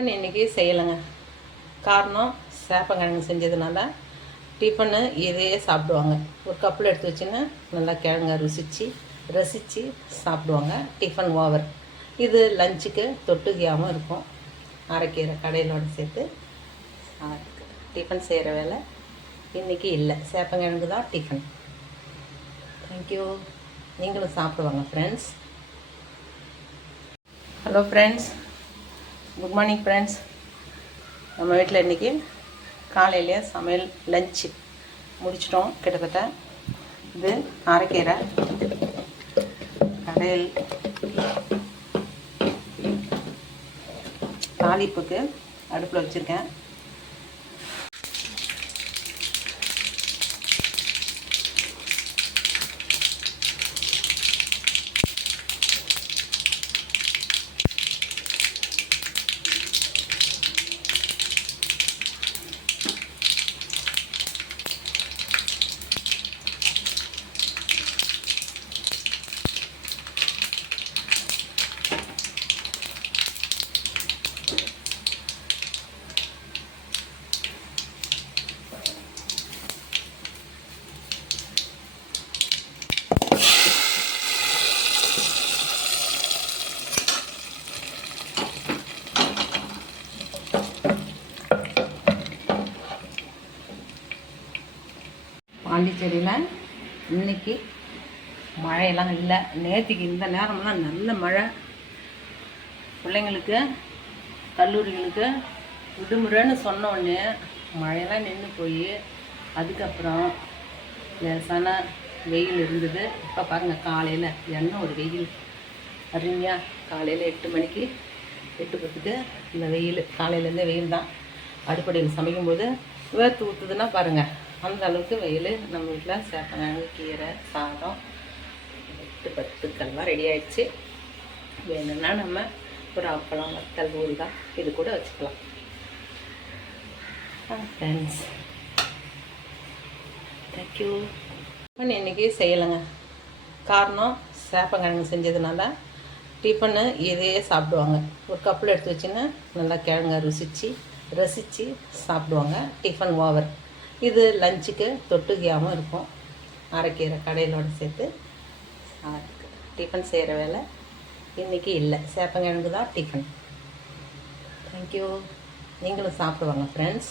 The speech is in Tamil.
டிஃபன் இன்றைக்கி செய்யலைங்க. காரணம் சேப்பங்கிழங்கு செஞ்சதுனால டிஃபனு இதையே சாப்பிடுவாங்க. ஒரு கப்பில் எடுத்து வச்சுன்னு நல்லா கிழங்க ருசித்து ரசித்து சாப்பிடுவாங்க டிஃபன் ஓவர். இது லஞ்சுக்கு தொட்டுக்கையாகவும் இருக்கும். அரைக்கீரை கடையிலோட சேர்த்து டிஃபன் செய்கிற வேலை இன்றைக்கி இல்லை. சேப்பங்கிழங்கு தான் டிஃபன். தேங்க்யூ நீங்களும் சாப்பிடுவாங்க friends hello friends good morning friends நம்ம வீட்டில் இன்றைக்கி காலையிலேயே சமையல் லஞ்சு முடிச்சிட்டோம் கிட்டத்தட்ட. இது அரைக்கீரை கடையல் தாளிப்புக்கு அடுப்பில் வச்சுருக்கேன். பாண்டிச்சேரியில் இன்னைக்கு மழையெல்லாம் இல்லை. நேற்றுக்கு இந்த நேரம்லாம் நல்ல மழை. பிள்ளைங்களுக்கு கல்லூரிகளுக்கு விடுமுறைன்னு சொன்ன உடனே மழையெல்லாம் நின்று போய் அதுக்கப்புறம் லேசான வெயில் இருந்தது. இப்போ பாருங்கள் காலையில் என்ன ஒரு வெயில். அருமையாக காலையில் எட்டு மணிக்கு எட்டு பத்துக்கு இந்த வெயில் காலையிலேருந்தே வெயில் தான் அடுப்படையில் சமைக்கும்போது வேர்த்து ஊற்றுதுன்னா பாருங்கள் அந்த அளவுக்கு வெயில் நம்ம வீட்டில் சேப்பங்கிழங்கு கீரை சாதம் எட்டு பத்துக்கெல்லாம் ரெடி ஆயிடுச்சு. வேணும்னா நம்ம ஒரு அப்பளம் வத்தல் ஊறுகாய் இது கூட வச்சுக்கலாம். ஃப்ரெண்ட்ஸ் தேங்க்யூ இன்றைக்கி செய்யலைங்க. காரணம் சேப்பங்கிழங்கு செஞ்சதுனால டிஃபனு இதையே சாப்பிடுவாங்க. ஒரு கப்பில் எடுத்து வச்சுன்னு நல்லா கிழங்க ருசித்து ரசித்து சாப்பிடுவாங்க. Tiffin over. இது லஞ்சுக்கு தொட்டுக்கையாகவும் இருக்கும். அரைக்கீரை கடையிலோட சேர்த்து டிஃபன் செய்கிற வேலை இன்றைக்கி இல்லை. சேப்பங்கிழங்கு தான் டிஃபன் தேங்க்யூ நீங்களும் சாப்பிடுவாங்க ஃப்ரெண்ட்ஸ்